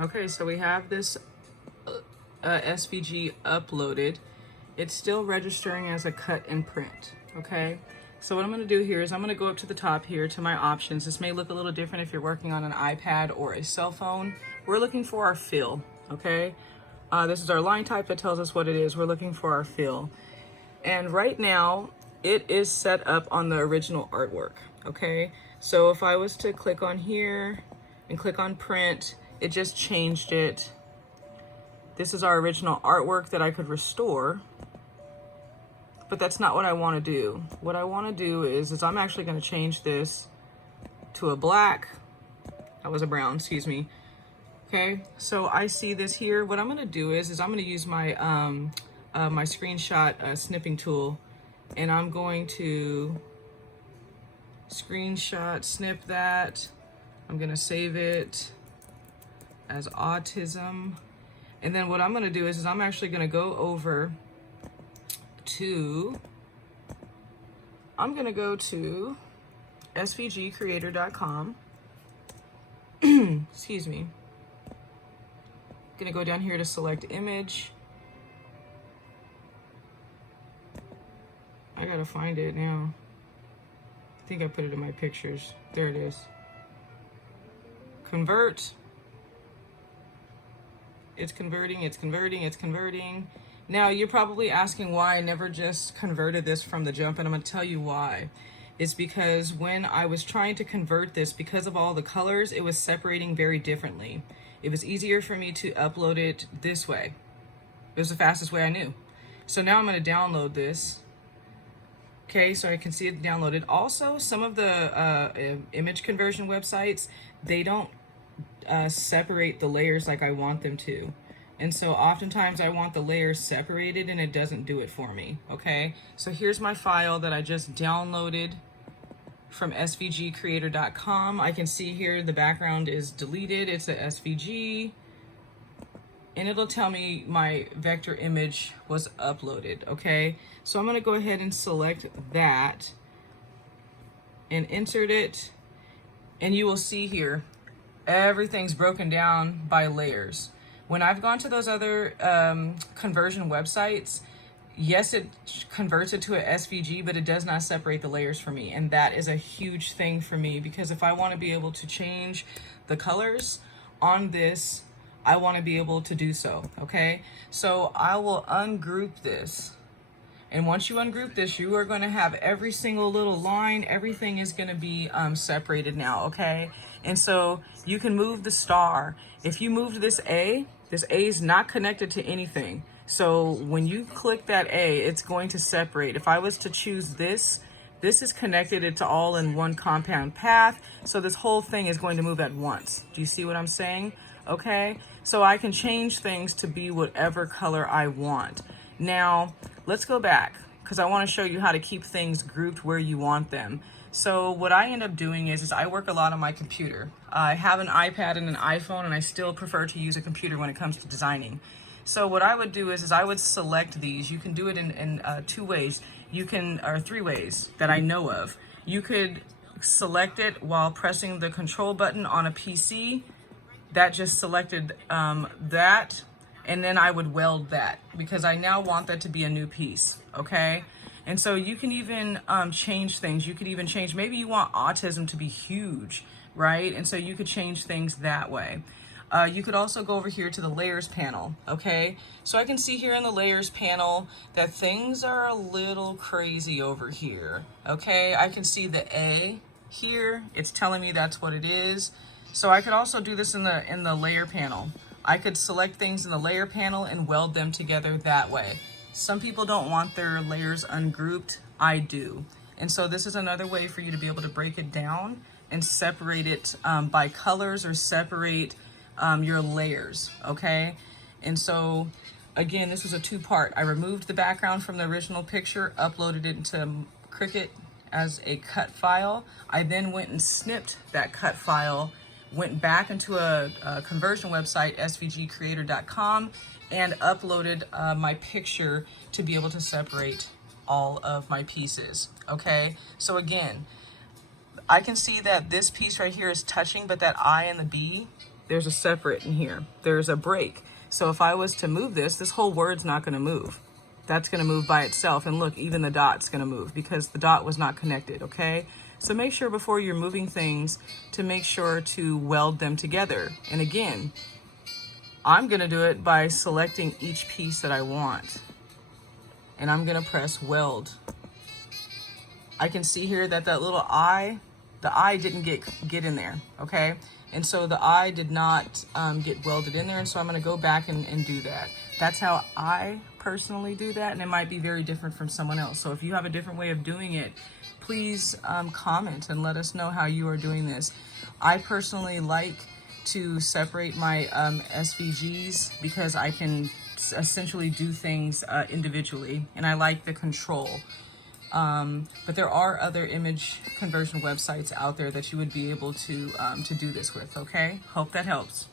Okay, so we have this SVG uploaded. It's still registering as a cut and print, okay? So what I'm gonna do here is I'm gonna go up to the top here to my options. This may look a little different if you're working on an iPad or a cell phone. We're looking for our fill, okay? This is our line type that tells us what it is. We're looking for our fill. And right now, it is set up on the original artwork, okay? So if I was to click on here and click on print, it just changed it. This is our original artwork that I could restore, but that's not what I want to do. What I want to do is I'm actually going to change this to a black. That was a brown, excuse me. Okay, so I see this here. What I'm going to do is I'm going to use my my screenshot snipping tool, and I'm going to screenshot snip that. I'm going to save it as autism. And then what I'm going to do is I'm actually going to go over to, I'm going to go to svgcreator.com. Excuse me. Going to go down here to select image. I got to find it now. I think I put it in my pictures. There it is. Convert. It's converting, it's converting, it's converting. Now you're probably asking why I never just converted this from the jump, and I'm gonna tell you why. It's because when I was trying to convert this, because of all the colors, it was separating very differently. It was easier for me to upload it this way. It was the fastest way I knew. So now I'm gonna download this. Okay, so I can see it downloaded. Also, some of the image conversion websites, they don't separate the layers like I want them to. And so oftentimes I want the layers separated and it doesn't do it for me, okay? So here's my file that I just downloaded from svgcreator.com. I can see here the background is deleted. It's a SVG. And it'll tell me my vector image was uploaded, okay? So I'm gonna go ahead and select that and insert it. And you will see here, everything's broken down by layers. When I've gone to those other conversion websites, yes, it converts it to a SVG, but it does not separate the layers for me. And that is a huge thing for me, because if I want to be able to change the colors on this, I want to be able to do so, okay? So I will ungroup this. And once you ungroup this, you are going to have every single little line, everything is going to be separated now, okay? And so you can move the star. If you moved this A is not connected to anything. So when you click that A, it's going to separate. If I was to choose this is connected, it's all in one compound path. So this whole thing is going to move at once. Do you see what I'm saying? Okay, so I can change things to be whatever color I want. Now, let's go back, because I want to show you how to keep things grouped where you want them. So what I end up doing is I work a lot on my computer. I have an iPad and an iPhone, and I still prefer to use a computer when it comes to designing. So what I would do is I would select these. You can do it in two ways. Or three ways that I know of. You could select it while pressing the control button on a PC. That just selected that, and then I would weld that, because I now want that to be a new piece, okay? And so you can even change things. You could even change, maybe you want autism to be huge, right? And so you could change things that way. You could also go over here to the layers panel, okay? So I can see here in the layers panel that things are a little crazy over here, okay? I can see the A here. It's telling me that's what it is. So I could also do this in the layer panel. I could select things in the layer panel and weld them together that way. Some people don't want their layers ungrouped. I do. And so this is another way for you to be able to break it down and separate it by colors, or separate your layers, okay? And so again, this was a two-part. I removed the background from the original picture, uploaded it into Cricut as a cut file. I then went and snipped that cut file, went back into a conversion website, svgcreator.com, and uploaded my picture to be able to separate all of my pieces, okay? So again, I can see that this piece right here is touching, but that I and the B there's a separate in here. There's a break. So if I was to move this, this whole word's not going to move. That's going to move by itself. And look, even the dot's going to move because the dot was not connected, okay? So make sure before you're moving things to make sure to weld them together. And again, I'm going to do it by selecting each piece that I want. And I'm going to press weld. I can see here that that little eye, the eye didn't get in there, okay? And so the eye did not get welded in there, and so I'm gonna go back and do that. That's how I personally do that, and it might be very different from someone else. So if you have a different way of doing it, please comment and let us know how you are doing this. I personally like to separate my SVGs because I can essentially do things individually, and I like the control. But there are other image conversion websites out there that you would be able to do this with, okay? Hope that helps.